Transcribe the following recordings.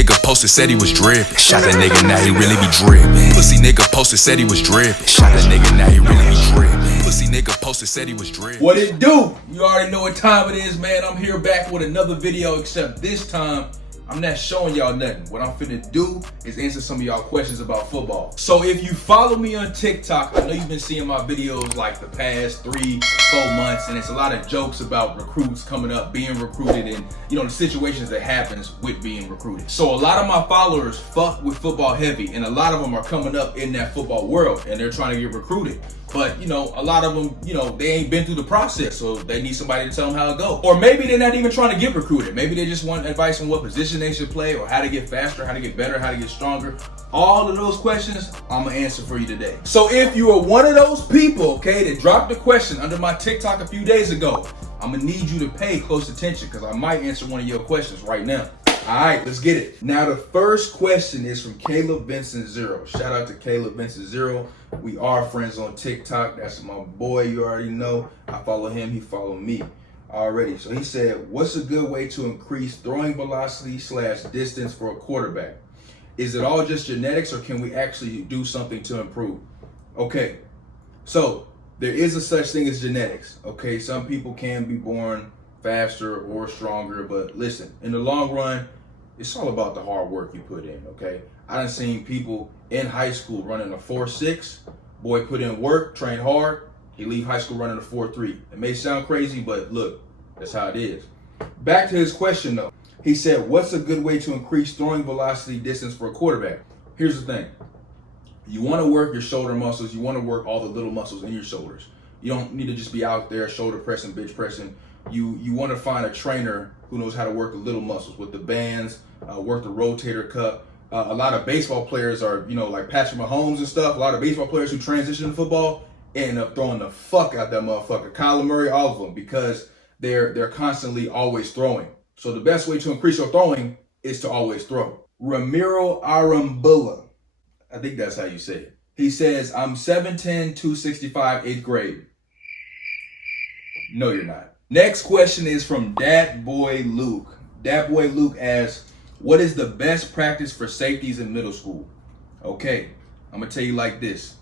nigga posted, said he was drippin'. Shot that nigga, now he really be drippin'. Pussy nigga posted, said he was drippin'. Shot that nigga, now he really be drippin'. Pussy nigga posted, said he was drippin'. What it do? You already know what time it is, man. I'm here back with another video, except this time I'm not showing y'all nothing. What I'm finna do is answer some of y'all questions about football. So if you follow me on TikTok, I know you've been seeing my videos like the past 3-4 months, and it's a lot of jokes about recruits coming up, being recruited, and you know the situations that happens with being recruited. So a lot of my followers fuck with football heavy, and a lot of them are coming up in that football world, and they're trying to get recruited. But, you know, a lot of them, you know, they ain't been through the process, so they need somebody to tell them how it goes. Or maybe they're not even trying to get recruited. Maybe they just want advice on what position they should play, or how to get faster, how to get better, how to get stronger. All of those questions, I'm gonna answer for you today. So if you are one of those people, okay, that dropped the question under my TikTok a few days ago, I'm gonna need you to pay close attention, because I might answer one of your questions right now. All right, let's get it. Now, the first question is from Caleb Vincent Zero. Shout out to Caleb Vincent Zero. We are friends on TikTok. That's my boy, you already know. I follow him, he follow me already. So he said, what's a good way to increase throwing velocity / distance for a quarterback? Is it all just genetics, or can we actually do something to improve? Okay, so there is a such thing as genetics. Okay, some people can be born faster or stronger, but listen, in the long run, it's all about the hard work you put in, okay? I done seen people in high school running a 4.6. Boy put in work, train hard, he leave high school running a 4.3. It may sound crazy, but look, that's how it is. Back to his question though. He said, what's a good way to increase throwing velocity distance for a quarterback? Here's the thing. You want to work your shoulder muscles. You want to work all the little muscles in your shoulders. You don't need to just be out there shoulder pressing, bench pressing. You want to find a trainer who knows how to work the little muscles with the bands, work the rotator cuff. A lot of baseball players are, you know, like Patrick Mahomes and stuff. A lot of baseball players who transition to football end up throwing the fuck out that motherfucker. Kyler Murray, all of them, because they're constantly always throwing. So the best way to increase your throwing is to always throw. Ramiro Arambula, I think that's how you say it. He says, I'm 7'10", 265, 8th grade. No, you're not. Next question is from THADDBOII Luke. THADDBOII Luke asks, what is the best practice for safeties in middle school? Okay, I'm gonna tell you like this.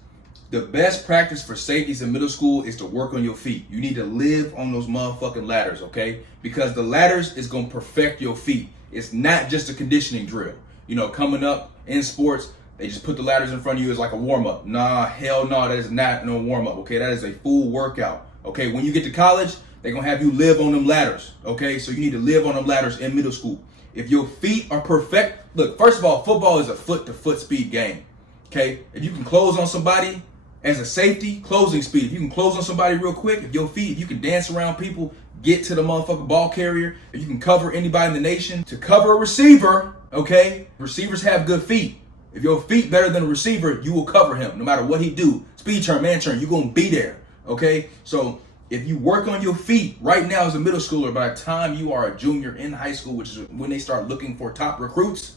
The best practice for safeties in middle school is to work on your feet. You need to live on those motherfucking ladders, okay? Because the ladders is gonna perfect your feet. It's not just a conditioning drill. You know, coming up in sports, they just put the ladders in front of you as like a warm-up. Nah, hell no, that is not no warm-up, okay? That is a full workout, okay? When you get to college, they're gonna have you live on them ladders, okay? So you need to live on them ladders in middle school. If your feet are perfect, look, first of all, football is a foot-to-foot speed game, okay? If you can close on somebody as a safety, closing speed. If you can close on somebody real quick, if your feet, if you can dance around people, get to the motherfucking ball carrier, if you can cover anybody in the nation, to cover a receiver, okay? Receivers have good feet. If your feet better than a receiver, you will cover him no matter what he do. Speed turn, man turn, you're gonna be there, okay? So if you work on your feet right now as a middle schooler, by the time you are a junior in high school, which is when they start looking for top recruits,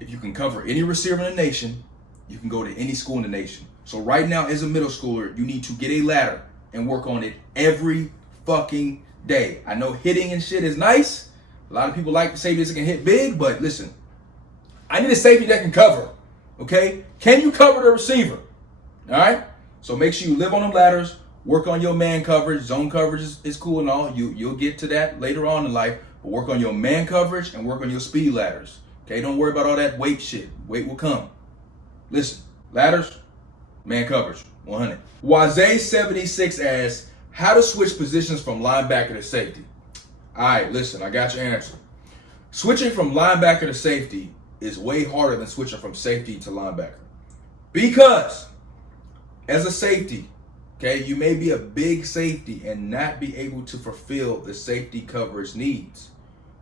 if you can cover any receiver in the nation, you can go to any school in the nation. So right now as a middle schooler, you need to get a ladder and work on it every fucking day. I know hitting and shit is nice. A lot of people like safeties that can hit big, but listen, I need a safety that can cover, okay? Can you cover the receiver? All right? So make sure you live on them ladders. Work on your man coverage. Zone coverage is cool and all. You'll get to that later on in life. But work on your man coverage and work on your speed ladders. Okay, don't worry about all that weight shit. Weight will come. Listen, ladders, man coverage, 100. Waze76 asks, how to switch positions from linebacker to safety? All right, listen, I got your answer. Switching from linebacker to safety is way harder than switching from safety to linebacker. Because as a safety, okay, you may be a big safety and not be able to fulfill the safety coverage needs.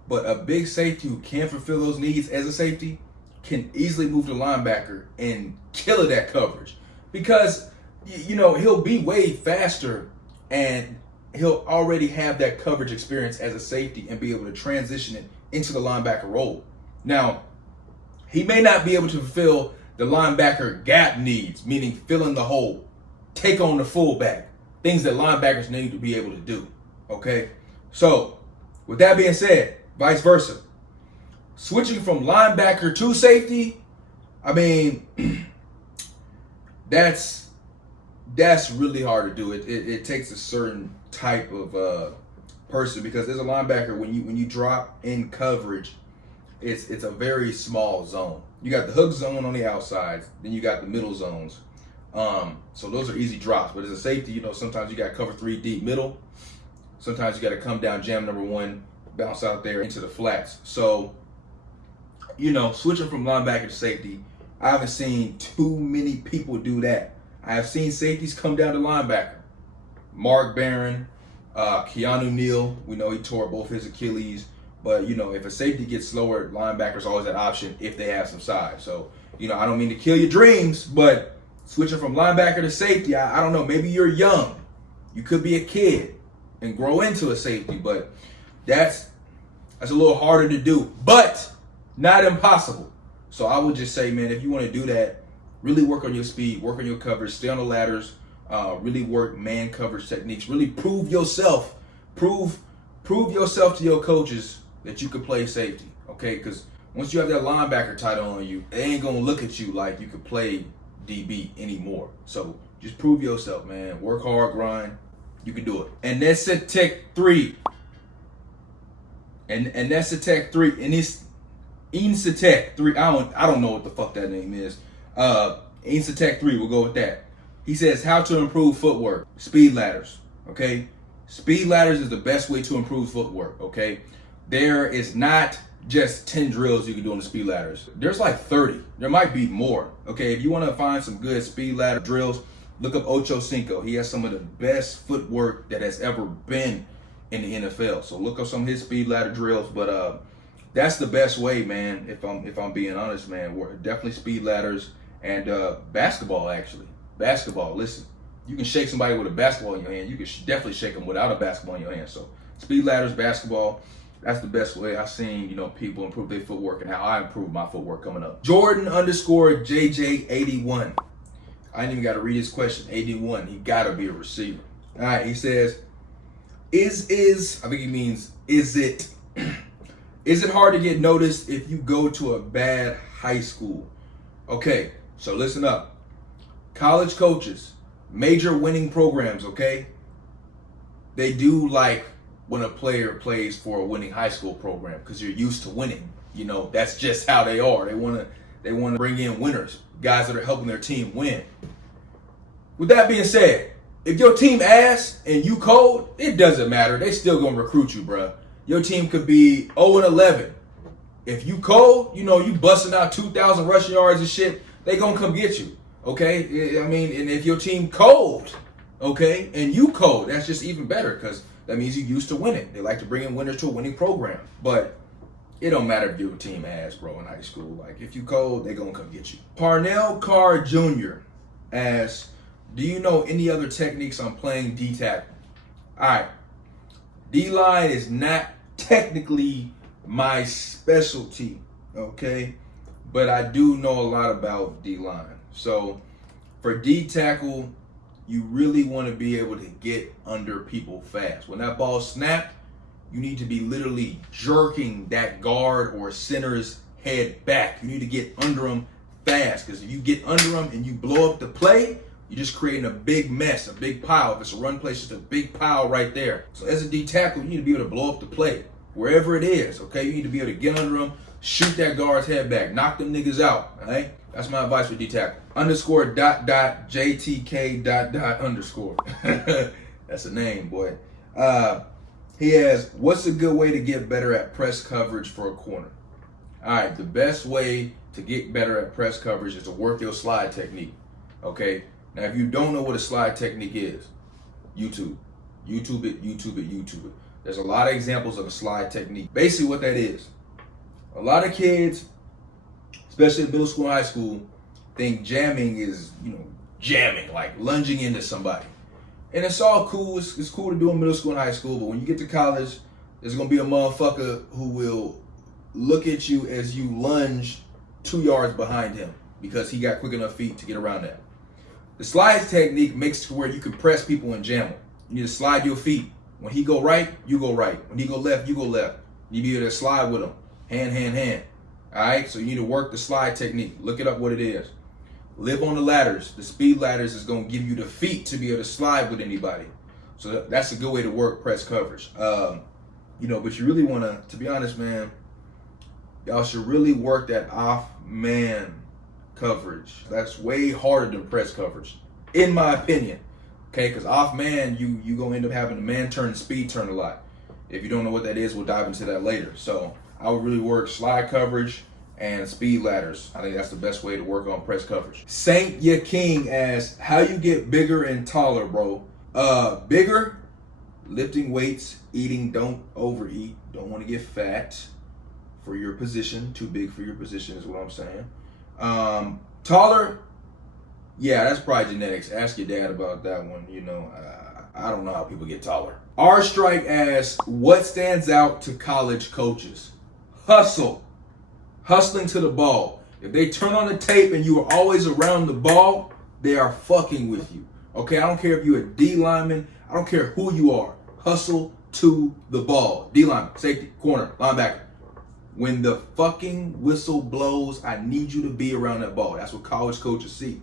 But a big safety who can fulfill those needs as a safety can easily move to linebacker and kill that coverage. Because, you know, he'll be way faster and he'll already have that coverage experience as a safety and be able to transition it into the linebacker role. Now, he may not be able to fulfill the linebacker gap needs, meaning filling the hole, take on the fullback, things that linebackers need to be able to do, okay? So, with that being said, vice versa. Switching from linebacker to safety, I mean, that's really hard to do. It takes a certain type of person, because there's a linebacker, when you drop in coverage, it's a very small zone. You got the hook zone on the outsides, then you got the middle zones. So those are easy drops. But as a safety, sometimes you got to cover 3 deep middle. Sometimes you got to come down, jam number 1, bounce out there into the flats. So, switching from linebacker to safety, I haven't seen too many people do that. I have seen safeties come down to linebacker. Mark Barron, Keanu Neal, we know he tore both his Achilles. But, if a safety gets slower, linebacker's always that option if they have some size. So, I don't mean to kill your dreams, but switching from linebacker to safety, I don't know, maybe you're young. You could be a kid and grow into a safety, but that's a little harder to do, but not impossible. So I would just say, man, if you want to do that, really work on your speed, work on your coverage, stay on the ladders, really work man coverage techniques, really prove yourself to your coaches that you could play safety, okay? Because once you have that linebacker title on you, they ain't gonna look at you like you could play DB anymore. So just prove yourself, man. Work hard, grind. You can do it. And that's a Tech 3. And that's a Tech 3. And it's Tech 3. I don't know what the fuck that name is. Tech 3. We'll go with that. He says how to improve footwork. Speed ladders. Okay. Speed ladders is the best way to improve footwork. Okay. There is not just 10 drills you can do on the speed ladders. There's like 30. There might be more. Okay, if you want to find some good speed ladder drills, look up Ocho Cinco. He has some of the best footwork that has ever been in the NFL. So look up some of his speed ladder drills. But that's the best way, man. If I'm being honest, man, definitely speed ladders and basketball. Actually, basketball. Listen, you can shake somebody with a basketball in your hand. You can definitely shake them without a basketball in your hand. So speed ladders, basketball. That's the best way I've seen, people improve their footwork and how I improve my footwork coming up. Jordan_JJ81. I ain't even got to read his question. 81. He got to be a receiver. All right. He says, I think he means, is it hard to get noticed if you go to a bad high school? Okay. So listen up. College coaches, major winning programs, okay? They do like when a player plays for a winning high school program, because you're used to winning. That's just how they are. They want to bring in winners, guys that are helping their team win. With that being said, if your team ass and you cold, it doesn't matter. They still gonna recruit you, bro. Your team could be 0-11. If you cold, you busting out 2,000 rushing yards and shit, they gonna come get you. Okay, and if your team cold, okay, and you cold, that's just even better, because that means you're used to winning. They like to bring in winners to a winning program. But it don't matter if your team ass, bro, in high school. Like, if you cold, they gonna come get you. Parnell Carr Jr. asks, do you know any other techniques on playing DTAC? All right. D-line is not technically my specialty, okay? But I do know a lot about D-line. So for D-tackle, you really want to be able to get under people fast. When that ball snapped, you need to be literally jerking that guard or center's head back. You need to get under them fast, because if you get under them and you blow up the play, you're just creating a big mess, a big pile. If it's a run play, it's just a big pile right there. So as a D tackle, you need to be able to blow up the play wherever it is, okay? You need to be able to get under them, shoot that guard's head back, knock them niggas out, all right? That's my advice for D tackle. _JTK ... That's a name, boy. He has, what's a good way to get better at press coverage for a corner? All right, the best way to get better at press coverage is to work your slide technique, okay? Now, if you don't know what a slide technique is, YouTube it. There's a lot of examples of a slide technique. Basically what that is, a lot of kids, especially in middle school and high school, think jamming is, jamming, like lunging into somebody. And it's all cool. It's cool to do in middle school and high school, but when you get to college, there's going to be a motherfucker who will look at you as you lunge 2 yards behind him because he got quick enough feet to get around that. The slides technique makes it to where you can press people and jam them. You need to slide your feet. When he go right, you go right. When he go left, you go left. You be able to slide with him. Hand. All right, so you need to work the slide technique. Look it up what it is. Live on the ladders. The speed ladders is going to give you the feet to be able to slide with anybody. So that's a good way to work press coverage. But you really want to be honest, man, y'all should really work that off man coverage. That's way harder than press coverage, in my opinion. Okay, because off man, you going to end up having the man turn and speed turn a lot. If you don't know what that is, we'll dive into that later. So I would really work slide coverage and speed ladders. I think that's the best way to work on press coverage. Saint Ya King asks, how you get bigger and taller, bro? Bigger, lifting weights, eating, don't overeat, don't want to get fat for your position, too big for your position is what I'm saying. Taller, yeah, that's probably genetics. Ask your dad about that one. I don't know how people get taller. R Strike asks, what stands out to college coaches? Hustling to the ball. If they turn on the tape and you are always around the ball, they are fucking with you. Okay, I don't care if you're a D lineman. I don't care who you are. Hustle to the ball. D lineman, safety, corner, linebacker. When the fucking whistle blows, I need you to be around that ball. That's what college coaches see.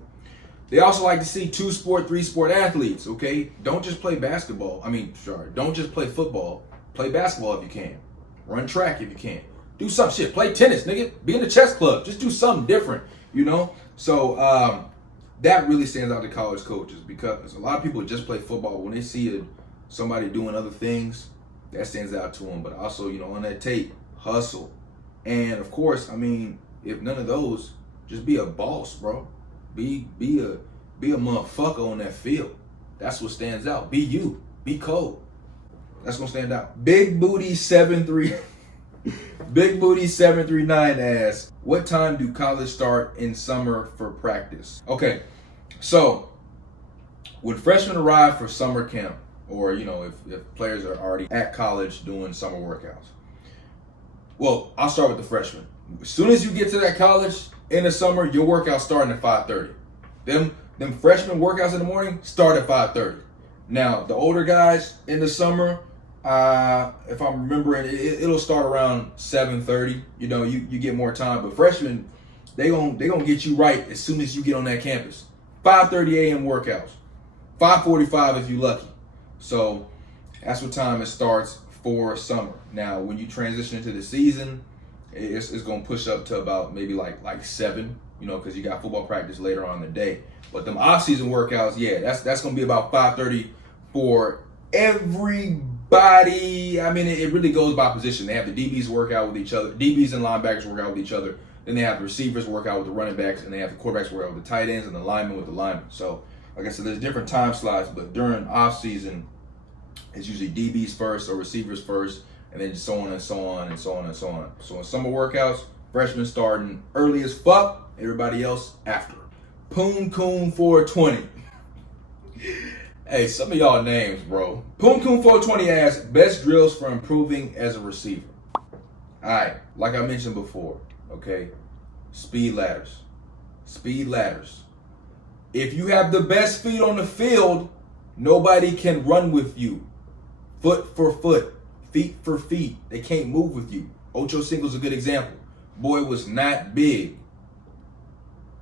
They also like to see 2-sport, 3-sport athletes, okay? Don't just play basketball. Don't just play football. Play basketball if you can. Run track if you can. Do some shit. Play tennis, nigga. Be in the chess club. Just do something different, So that really stands out to college coaches because a lot of people just play football. When they see somebody doing other things, that stands out to them. But also, on that tape, hustle. And of course, if none of those, just be a boss, bro. Be a motherfucker on that field. That's what stands out. Be you. Be cold. That's gonna stand out. Big Booty 739 asks, what time do college start in summer for practice? Okay, so when freshmen arrive for summer camp, or if players are already at college doing summer workouts. Well, I'll start with the freshmen. As soon as you get to that college in the summer, your workout's starting at 5:30. Them freshman workouts in the morning start at 5:30. Now, the older guys in the summer, if I'm remembering, it'll start around 7:30. You get more time, but freshmen, they gonna get you right as soon as you get on that campus. 5:30 a.m. workouts, 5:45 if you lucky. So that's what time it starts for summer. Now, when you transition into the season, it's gonna push up to about maybe like 7. Because you got football practice later on in the day. But them off-season workouts, yeah, that's gonna be about 5:30 for everybody. It really goes by position. They have the DBs work out with each other. DBs and linebackers work out with each other. Then they have the receivers work out with the running backs, and they have the quarterbacks work out with the tight ends and the linemen with the linemen. So, like I said, there's different time slots, but during off-season, it's usually DBs first or receivers first, and then so on and so on and so on and so on. So in summer workouts, freshmen starting early as fuck, everybody else after. Poon Coon 420. Hey, some of y'all names, bro. Poon Coon 420 asks, best drills for improving as a receiver. Alright, like I mentioned before, okay? Speed ladders. If you have the best feet on the field, nobody can run with you. Foot for foot, feet for feet. They can't move with you. Ocho Cinco's a good example. Boy was not big,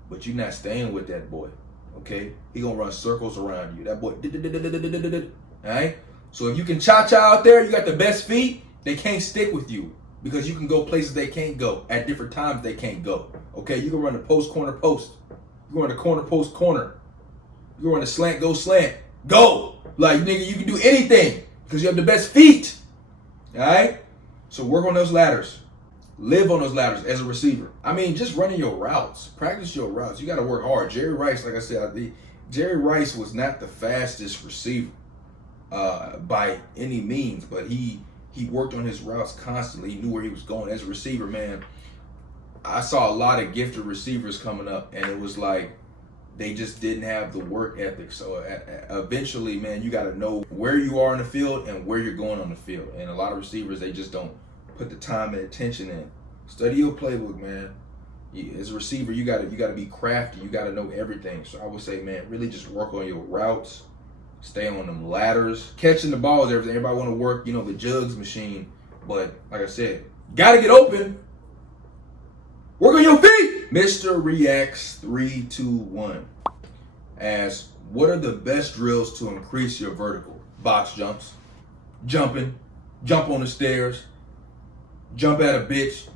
but you're not staying with that boy, okay? He gonna run circles around you. That boy, all right? So if you can cha-cha out there, you got the best feet, they can't stick with you because you can go places they can't go. At different times, they can't go, okay? You can run the post, corner, post. You can run the corner, post, corner. You can run the slant, go slant. Go! Like, nigga, you can do anything because you have the best feet, all right? So work on those ladders. Live on those ladders as a receiver. Just running your routes. Practice your routes. You got to work hard. Jerry Rice, like I said, Jerry Rice was not the fastest receiver by any means, but he worked on his routes constantly. He knew where he was going. As a receiver, man, I saw a lot of gifted receivers coming up, and it was like they just didn't have the work ethic. So eventually, man, you got to know where you are in the field and where you're going on the field. And a lot of receivers, they just don't put the time and attention in. Study your playbook, man. As a receiver, you gotta be crafty. You gotta know everything. So I would say, man, really just work on your routes. Stay on them ladders. Catching the ball is everything. Everybody want to work, the jugs machine. But like I said, gotta get open. Work on your feet. Mr. Reacts 321 asks, what are the best drills to increase your vertical? Box jumps, jumping, jump on the stairs, jump at a bitch,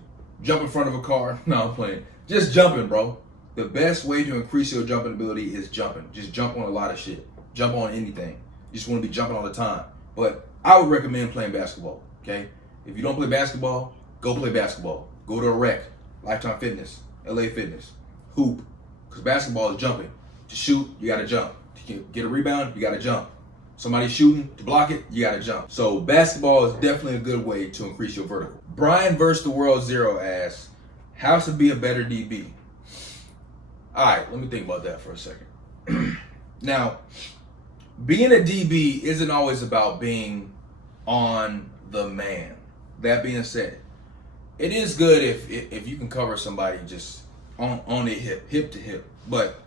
jump in front of a car. No, I'm playing. Just jumping, bro. The best way to increase your jumping ability is jumping. Just jump on a lot of shit. Jump on anything. You just want to be jumping all the time. But I would recommend playing basketball, okay? If you don't play basketball, go play basketball. Go to a rec, Lifetime Fitness, LA Fitness, hoop. Because basketball is jumping. To shoot, you got to jump. To get a rebound, you got to jump. Somebody shooting, to block it, you got to jump. So basketball is definitely a good way to increase your vertical. Brian vs. the World Zero asks, how to be a better DB? All right, let me think about that for a second. Now, being a DB isn't always about being on the man. That being said, it is good if you can cover somebody just on the hip to hip. But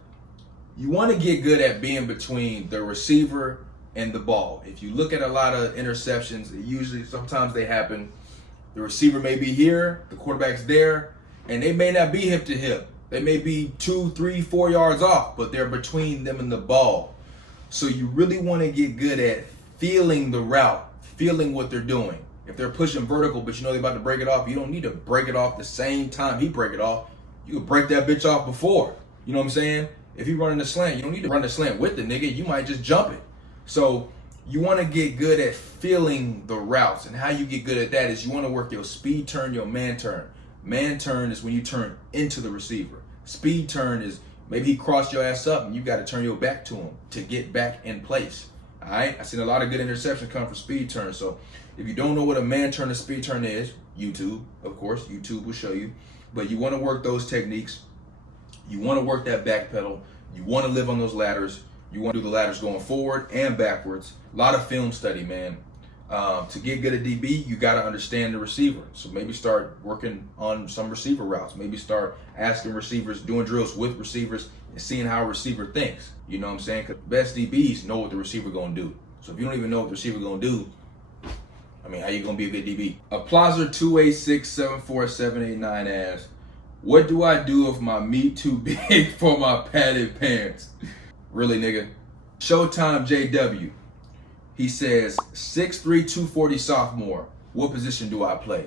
you want to get good at being between the receiver and the ball. If you look at a lot of interceptions, sometimes they happen. The receiver may be here, the quarterback's there, and they may not be hip to hip. They may be 2, 3, 4 yards off, but they're between them and the ball. So you really want to get good at feeling the route, feeling what they're doing. If they're pushing vertical, but you know they're about to break it off, you don't need to break it off the same time he break it off. You could break that bitch off before. You know what I'm saying? If he running the slant, you don't need to run the slant with the nigga. You might just jump it. So you want to get good at feeling the routes. And how you get good at that is you want to work your speed turn, your man turn. Man turn is when you turn into the receiver. Speed turn is maybe he crossed your ass up and you got to turn your back to him to get back in place. All right? I've seen a lot of good interceptions come from speed turn. So if you don't know what a man turn and speed turn is, YouTube, of course, YouTube will show you. But you want to work those techniques. You want to work that back pedal. You want to live on those ladders. You want to do the ladders going forward and backwards. A lot of film study, man. To get good at DB, you got to understand the receiver. So maybe start working on some receiver routes. Maybe start asking receivers, doing drills with receivers, and seeing how a receiver thinks. You know what I'm saying? Because best DBs know what the receiver going to do. So if you don't even know what the receiver going to do, I mean, how you going to be a good DB? Applauser28674789 asks, what do I do if my meat too big for my padded pants? Really, nigga? Showtime JW. He says, 6'3", 240 sophomore. What position do I play?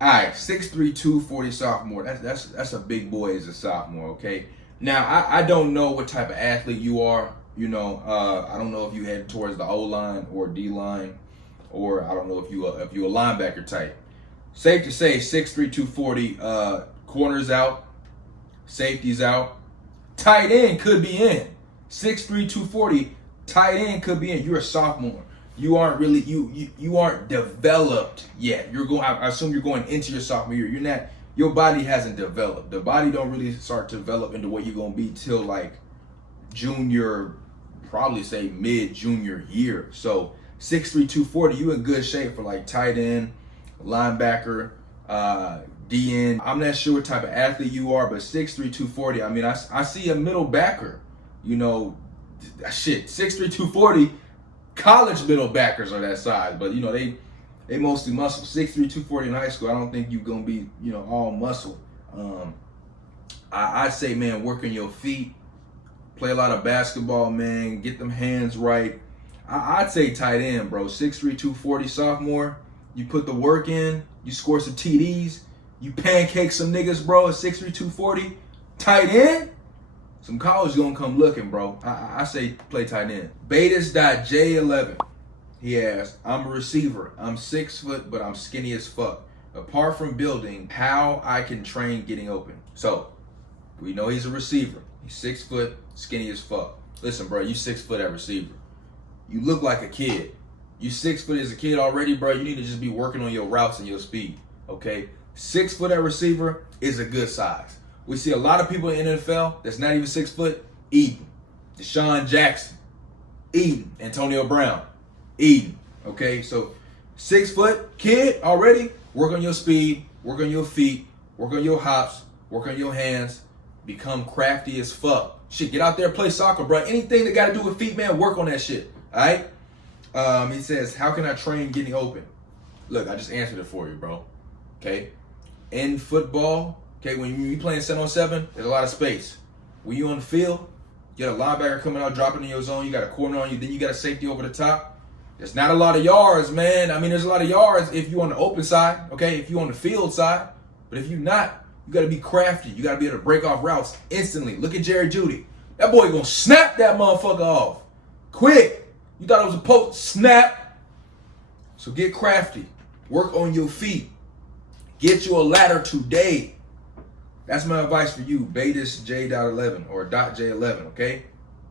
All right, 6'3", 240 sophomore. That's a big boy as a sophomore, okay? Now, I don't know what type of athlete you are. You know, I don't know if you head towards the O-line or D-line, or I don't know if you a linebacker type. Safe to say, 6'3", 240, corners out, safeties out. Tight end could be in. 6'3", 240, tight end could be in. You're a sophomore. You aren't really you aren't developed yet. I assume you're going into your sophomore year. You're not. Your body hasn't developed. The body don't really start to develop into what you're gonna be till like junior, probably say mid junior year. So 6'3", 240, you in good shape for like tight end, linebacker, DN. I'm not sure what type of athlete you are, but 6'3", 240. I mean, I see a middle backer. You know, shit, 6'3", 240. College middle backers are that size, but you know they mostly muscle. 6'3", 240 in high school. I don't think you're gonna be all muscle. I'd say, man, work on your feet. Play a lot of basketball, man. Get them hands right. I'd say tight end, bro. 6'3", 240 sophomore. You put the work in. You score some TDs. You pancake some niggas, bro. At 6'3", 240. Tight end. Some college gonna come looking, bro. I say play tight end. Betas.J11. He asks, I'm a receiver. I'm 6 foot, but I'm skinny as fuck. Apart from building, how I can train getting open. So, we know he's a receiver. He's 6 foot, skinny as fuck. Listen, bro, you 6 foot at receiver. You look like a kid. You 6 foot as a kid already, bro. You need to just be working on your routes and your speed, okay? 6 foot at receiver is a good size. We see a lot of people in the NFL that's not even 6 foot eating. Deshaun Jackson, eating. Antonio Brown, eating. Okay, so 6 foot kid already, work on your speed, work on your feet, work on your hops, work on your hands, become crafty as fuck. Shit, get out there, play soccer, bro. Anything that got to do with feet, man, work on that shit. All right? He says, how can I train getting open? Look, I just answered it for you, bro. Okay? In football, Okay, when you playing 7-on-7, there's a lot of space. When you on the field, you got a linebacker coming out, dropping in your zone, you got a corner on you, then you got a safety over the top. There's not a lot of yards, man. I mean, there's a lot of yards if you're on the open side, okay, if you're on the field side. But if you're not, you got to be crafty. You got to be able to break off routes instantly. Look at Jerry Jeudy. That boy going to snap that motherfucker off. Quick. You thought it was a post. Snap. So get crafty. Work on your feet. Get you a ladder today. That's my advice for you, Betas J.11 or .J11, okay?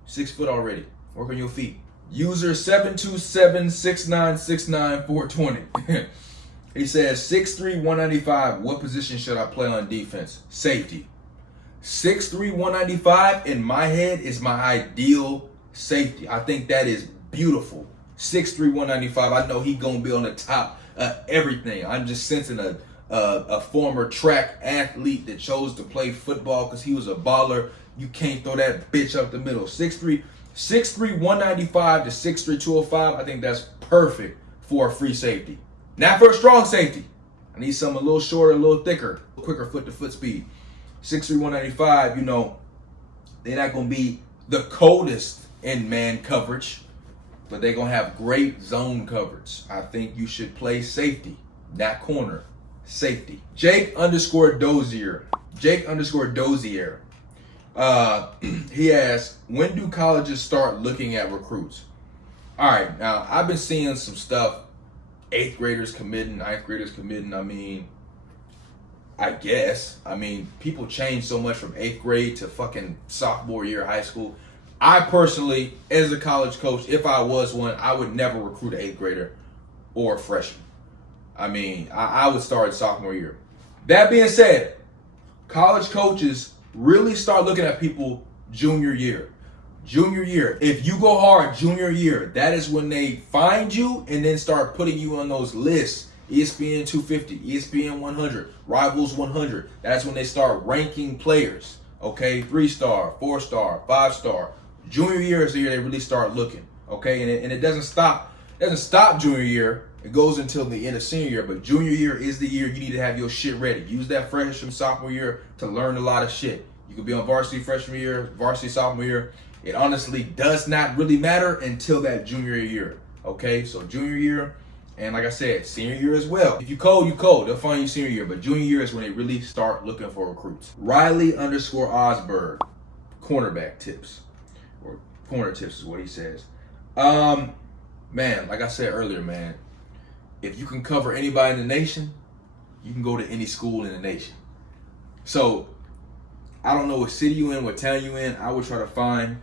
6 foot already. Work on your feet. User 727-6969-420. He says, 6'3", 195, what position should I play on defense? Safety. 6'3", 195, in my head, is my ideal safety. I think that is beautiful. 6'3", 195, I know he going to be on the top of everything. I'm just sensing a former track athlete that chose to play football because he was a baller. You can't throw that bitch up the middle. 6'3", 195 to 6'3", 205, I think that's perfect for a free safety. Not for a strong safety. I need something a little shorter, a little thicker, quicker foot-to-foot speed. 6'3", 195, you know, they're not going to be the coldest in man coverage, but they're going to have great zone coverage. I think you should play safety, not corner. Safety. Jake_Dozier. He asks, when do colleges start looking at recruits? All right, now I've been seeing some stuff. 8th graders committing, 9th graders committing. I mean, people change so much from 8th grade to fucking sophomore year of high school. I personally, as a college coach, if I was one, I would never recruit an 8th grader or a freshman. I mean, I would start sophomore year. That being said, college coaches really start looking at people junior year. Junior year. If you go hard junior year, that is when they find you and then start putting you on those lists. ESPN 250, ESPN 100, Rivals 100. That's when they start ranking players. Okay, 3-star, 4-star, 5-star. Junior year is the year they really start looking. Okay, and it doesn't stop. It doesn't stop junior year. It goes until the end of senior year. But junior year is the year you need to have your shit ready. Use that freshman sophomore year to learn a lot of shit. You could be on varsity freshman year, varsity sophomore year. It honestly does not really matter until that junior year. Okay, so junior year, and like I said, senior year as well. If you cold, you cold. They'll find you senior year, but junior year is when they really start looking for recruits. Riley_Osberg, cornerback tips, or corner tips is what he says. Man, like I said earlier, man, if you can cover anybody in the nation, you can go to any school in the nation. So I don't know what city you in, what town you in. I would try to find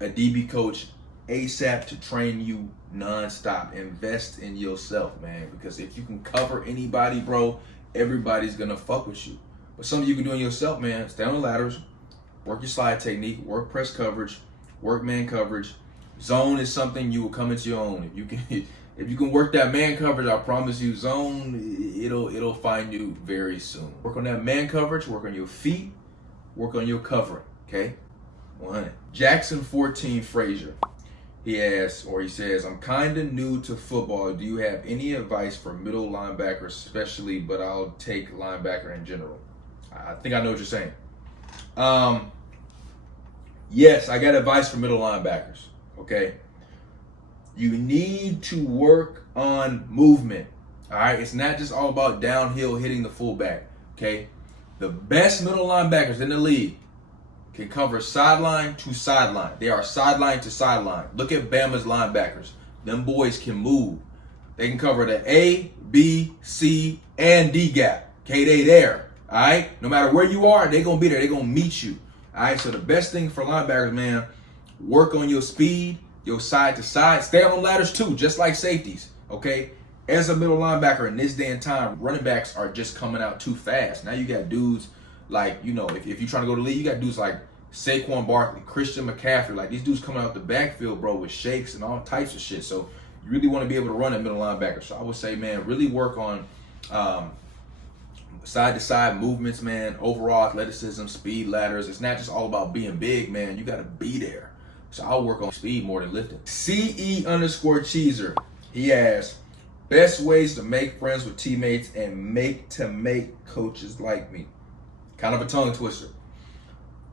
a DB coach ASAP to train you nonstop. Invest in yourself, man, because if you can cover anybody, bro, everybody's gonna fuck with you. But something you can do in yourself, man, stay on the ladders, work your slide technique, work press coverage, work man coverage. Zone is something you will come into your own. If you can work that man coverage, I promise you, zone, it'll find you very soon. Work on that man coverage, work on your feet, work on your covering, okay? 100. Jackson 14 Frazier. He asks, or he says, I'm kind of new to football. Do you have any advice for middle linebacker especially, but I'll take linebacker in general? I think I know what you're saying. Yes, I got advice for middle linebackers, okay? You need to work on movement, all right? It's not just all about downhill hitting the fullback, okay? The best middle linebackers in the league can cover sideline to sideline. They are sideline to sideline. Look at Bama's linebackers. Them boys can move. They can cover the A, B, C, and D gap. Okay, they there. All right? No matter where you are, they're going to be there. They're going to meet you. All right? So the best thing for linebackers, man, work on your speed, your side to side. Stay on ladders too, just like safeties. Okay? As a middle linebacker in this day and time, running backs are just coming out too fast. Now you got dudes like, you know, if you're trying to go to the league, you got dudes like Saquon Barkley, Christian McCaffrey. Like, these dudes coming out the backfield, bro, with shakes and all types of shit. So you really want to be able to run a middle linebacker. So I would say, man, really work on side-to-side movements, man, overall athleticism, speed, ladders. It's not just all about being big, man. You got to be there. So I'll work on speed more than lifting. CE_Cheeser. He asks, best ways to make friends with teammates and make coaches like me. Kind of a tongue twister.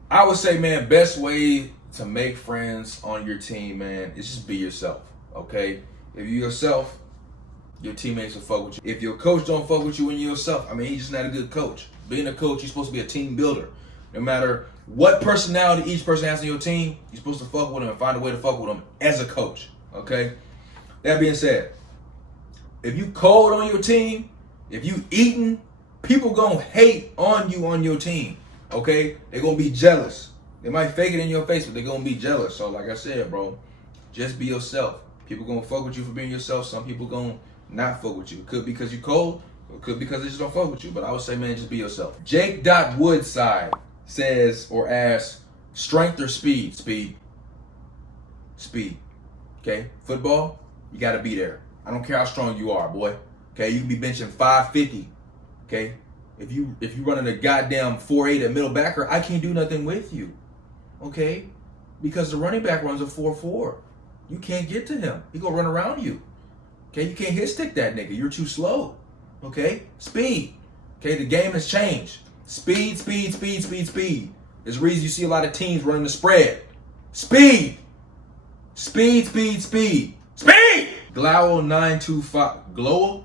I would say, man, best way to make friends on your team, man, is just be yourself, okay? If you're yourself, your teammates will fuck with you. If your coach don't fuck with you when you're yourself, I mean, he's just not a good coach. Being a coach, you're supposed to be a team builder. No matter what personality each person has on your team, you're supposed to fuck with them and find a way to fuck with them as a coach, okay? That being said, if you cold on your team, if you eating, people gonna hate on you on your team, okay? They're gonna be jealous. They might fake it in your face, but they're gonna be jealous. So like I said, bro, just be yourself. People gonna fuck with you for being yourself. Some people gonna not fuck with you. It could be because you cold, or it could be because they just don't fuck with you. But I would say, man, just be yourself. Jake.Woodside says or asks, strength or speed? Speed. Speed. Okay? Football, you gotta be there. I don't care how strong you are, boy. Okay, you can be benching 550. Okay? If you running a goddamn 4.8 at middle backer, I can't do nothing with you. Okay? Because the running back runs a 4.4. You can't get to him. He gonna run around you. Okay, you can't hit stick that nigga. You're too slow. Okay, speed. Okay, the game has changed. Speed, speed, speed, speed, speed. There's a reason you see a lot of teams running the spread. Speed. Speed, speed, speed. Speed! Glowell925. Glowell?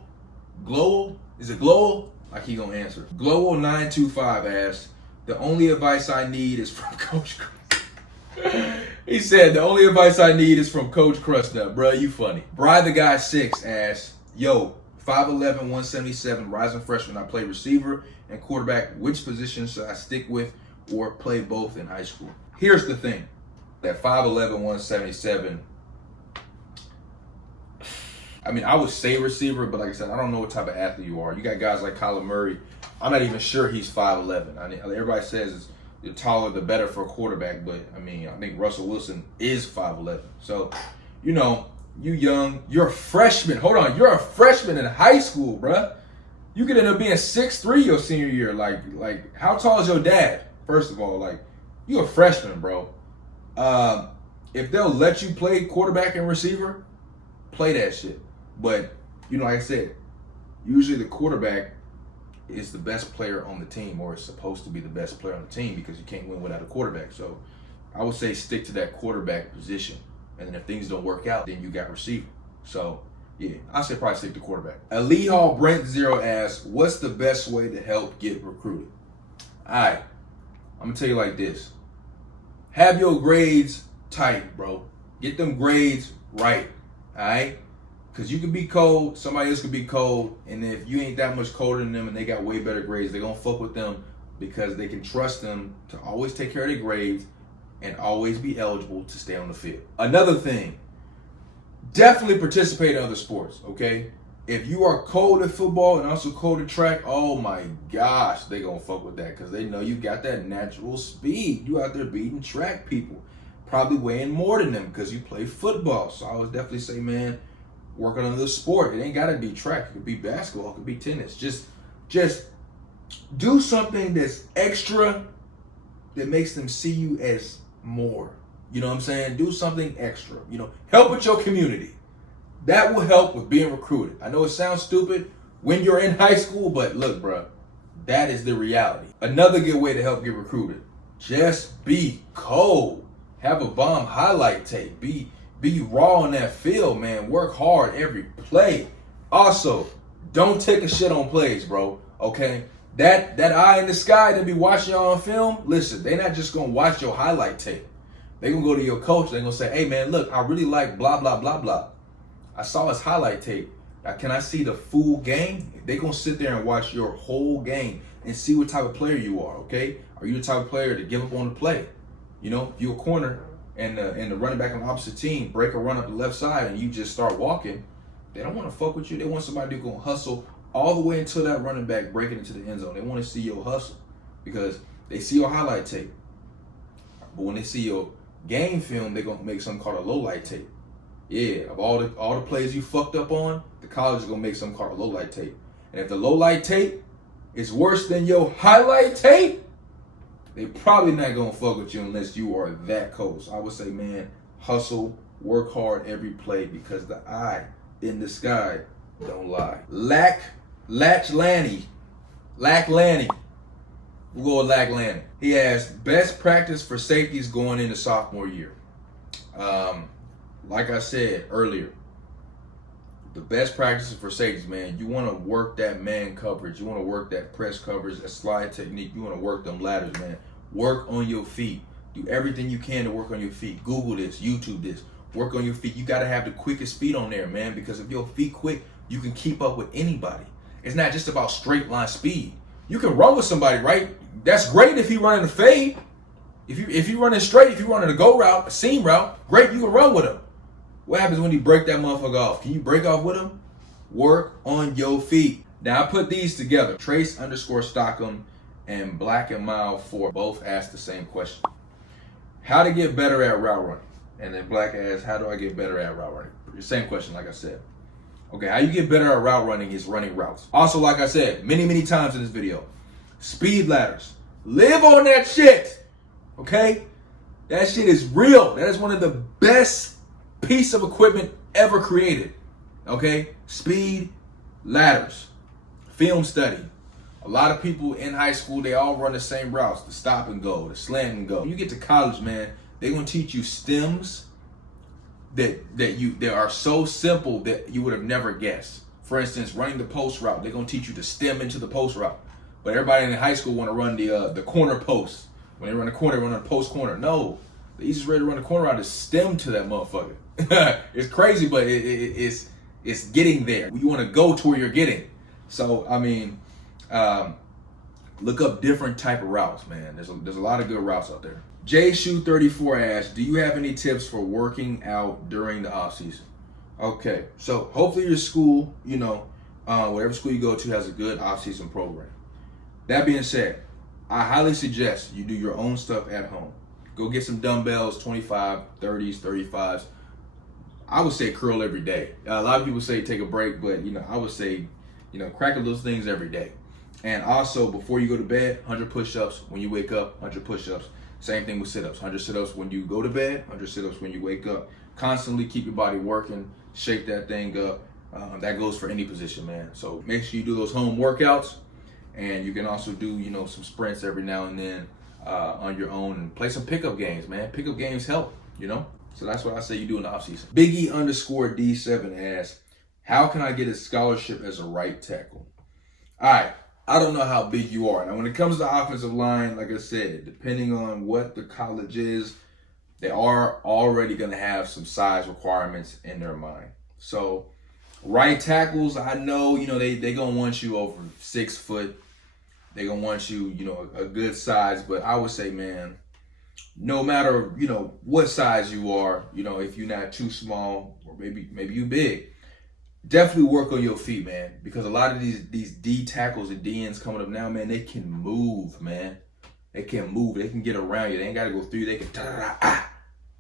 Glowell? Is it Glowell? Like he gonna answer. Glowell925 asks, the only advice I need is from Coach Crust. He said, the only advice I need is from Coach Crustnut. Bruh, you funny. Bry the Guy 6 asks, yo, 5'11", 177, rising freshman. I play receiver and quarterback. Which position should I stick with or play both in high school? Here's the thing. That 5'11", 177, I mean, I would say receiver, but like I said, I don't know what type of athlete you are. You got guys like Kyler Murray. I'm not even sure he's 5'11". I mean, everybody says the taller, the better for a quarterback, but I mean, I think Russell Wilson is 5'11". So, you know, you young, you're a freshman. Hold on, you're a freshman in high school, bruh. You could end up being 6'3" your senior year. Like, how tall is your dad? First of all, like, you're a freshman, bro. If they'll let you play quarterback and receiver, play that shit. But, you know, like I said, usually the quarterback is the best player on the team, or is supposed to be the best player on the team, because you can't win without a quarterback. So I would say stick to that quarterback position. And then if things don't work out, then you got receiver. So, yeah, I say probably stick to quarterback. Ali Hall Brent Zero asks, what's the best way to help get recruited? All right, I'm going to tell you like this. Have your grades tight, bro. Get them grades right, all right? Because you can be cold, somebody else can be cold, and if you ain't that much colder than them and they got way better grades, they're going to fuck with them because they can trust them to always take care of their grades and always be eligible to stay on the field. Another thing, definitely participate in other sports, okay? If you are cold at football and also cold at track, oh my gosh, they going to fuck with that because they know you got that natural speed. You out there beating track people, probably weighing more than them because you play football. So I would definitely say, man, work on another sport. It ain't got to be track. It could be basketball. It could be tennis. Just do something that's extra that makes them see you as more. You know what I'm saying? Do something extra. You know, help with your community. That will help with being recruited. I know it sounds stupid when you're in high school, but look, bro, that is the reality. Another good way to help get recruited, just be cold. Have a bomb highlight tape. Be raw on that field, man. Work hard every play. Also, don't take a shit on plays, bro. Okay? That eye in the sky that be watching y'all on film, listen, they not just gonna watch your highlight tape. They gonna go to your coach, they gonna say, hey man, look, I really like blah, blah, blah, blah. I saw his highlight tape. Now, can I see the full game? They gonna sit there and watch your whole game and see what type of player you are, okay? Are you the type of player to give up on the play? You know, if you're a corner and the running back on the opposite team break a run up the left side and you just start walking, they don't want to fuck with you. They want somebody who's going to hustle all the way until that running back breaking into the end zone. They want to see your hustle because they see your highlight tape. But when they see your game film, they're going to make something called a low light tape. Yeah, of all the plays you fucked up on, the college is going to make something called a low light tape. And if the low light tape is worse than your highlight tape, they probably not going to fuck with you unless you are that cold. So I would say, man, hustle, work hard every play because the eye in the sky don't lie. Lack Lanny We'll go with Lag Landing. He has best practice for safeties going into sophomore year. Like I said earlier, the best practices for safeties, man, you want to work that man coverage. You want to work that press coverage, that slide technique. You want to work them ladders, man. Work on your feet. Do everything you can to work on your feet. Google this, YouTube this. Work on your feet. You got to have the quickest feet on there, man, because if your feet quick, you can keep up with anybody. It's not just about straight line speed. You can run with somebody, right? That's great if you running a fade. If you running straight, if you running a go route, a seam route, great, you can run with him. What happens when you break that motherfucker off? Can you break off with him? Work on your feet. Now I put these together. Trace_Stockham and Black and Mild 4 both asked the same question. How to get better at route running? And then Black asked, how do I get better at route running? The same question, like I said. Okay, how you get better at route running is running routes. Also, like I said many times in this video, speed ladders. Live on that shit. Okay? That shit is real. That is one of the best piece of equipment ever created. Okay? Speed ladders. Film study. A lot of people in high school, they all run the same routes. The stop and go, the slant and go. When you get to college, man, they're gonna teach you stems that are so simple that you would have never guessed. For instance, running the post route, they're gonna teach you to stem into the post route. But everybody in high school want to run the corner post. When they run the corner, they run the post corner. No, the easiest way to run the corner route is stem to that motherfucker. It's crazy, but it's getting there. You want to go to where you're getting. So I mean, look up different type of routes, man. There's a lot of good routes out there. JShoe34 asks, do you have any tips for working out during the off season? Okay, so hopefully your school, whatever school you go to has a good off season program. That being said, I highly suggest you do your own stuff at home. Go get some dumbbells, 25, 30s, 35s. I would say curl every day. A lot of people say take a break, but I would say, crack those things every day. And also, before you go to bed, 100 push-ups. When you wake up, 100 push-ups. Same thing with sit-ups. 100 sit-ups when you go to bed, 100 sit-ups when you wake up. Constantly keep your body working, shake that thing up. That goes for any position, man. So make sure you do those home workouts. And you can also do, some sprints every now and then on your own, and play some pickup games, man. Pickup games help, So that's what I say you do in the offseason. Biggie_D7 asks, how can I get a scholarship as a right tackle? All right, I don't know how big you are. Now, when it comes to the offensive line, like I said, depending on what the college is, they are already going to have some size requirements in their mind. So right tackles, I know, they going to want you over 6 foot. They're going to want you, a good size. But I would say, man, no matter, what size you are, if you're not too small or maybe you big, definitely work on your feet, man. Because a lot of these D tackles and DNs coming up now, man, they can move, man. They can move. They can get around you. They ain't got to go through you. They can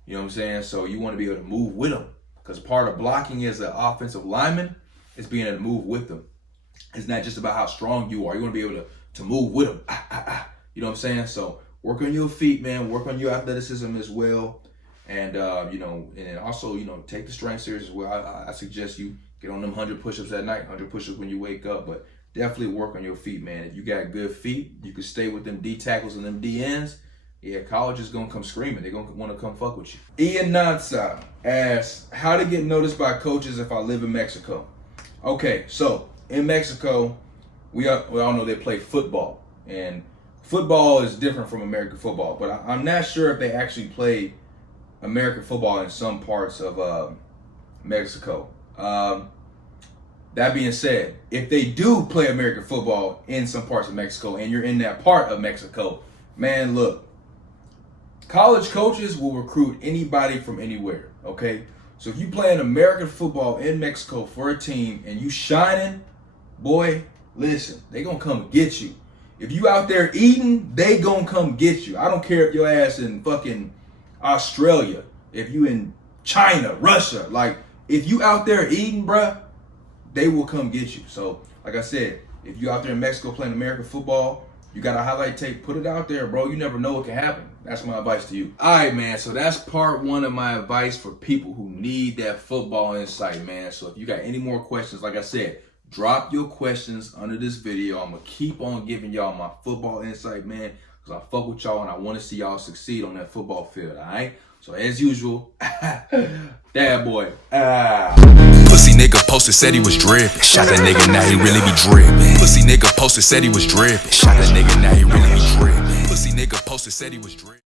you know what I'm saying? So you want to be able to move with them. Because part of blocking as an offensive lineman is being able to move with them. It's not just about how strong you are. You want to be able to move with them. You know what I'm saying? So work on your feet, man. Work on your athleticism as well. And, and then also, take the strength serious as well. I suggest you get on them 100 push-ups at night, 100 push-ups when you wake up. But definitely work on your feet, man. If you got good feet, you can stay with them D tackles and them DNs. Yeah, college is going to come screaming. They're going to want to come fuck with you. Ian Nansa asks, how to get noticed by coaches if I live in Mexico? Okay, so in Mexico, we all know they play football. And football is different from American football. But I'm not sure if they actually play American football in some parts of Mexico. That being said, if they do play American football in some parts of Mexico and you're in that part of Mexico, man, look, college coaches will recruit anybody from anywhere, okay? So if you playing American football in Mexico for a team and you shining, boy, listen, they gonna come get you. If you out there eating, they gonna come get you. I don't care if your ass in fucking Australia, if you in China, Russia, like if you out there eating, bruh, they will come get you. So like I said, if you out there in Mexico playing American football, you got a highlight tape, put it out there, bro. You never know what can happen. That's my advice to you. All right, man. So that's part one of my advice for people who need that football insight, man. So if you got any more questions, like I said, Drop your questions under this video. I'm gonna keep on giving y'all my football insight, man, because I fuck with y'all and I want to see y'all succeed on that football field. All right. So as usual, Dad boy. Pussy nigga posted said he was drippin'. Shot that nigga, now he really be drippin'. Pussy nigga posted said he was drippin'. Shot that nigga, now he really be drippin'. Pussy nigga posted said he was drippin'.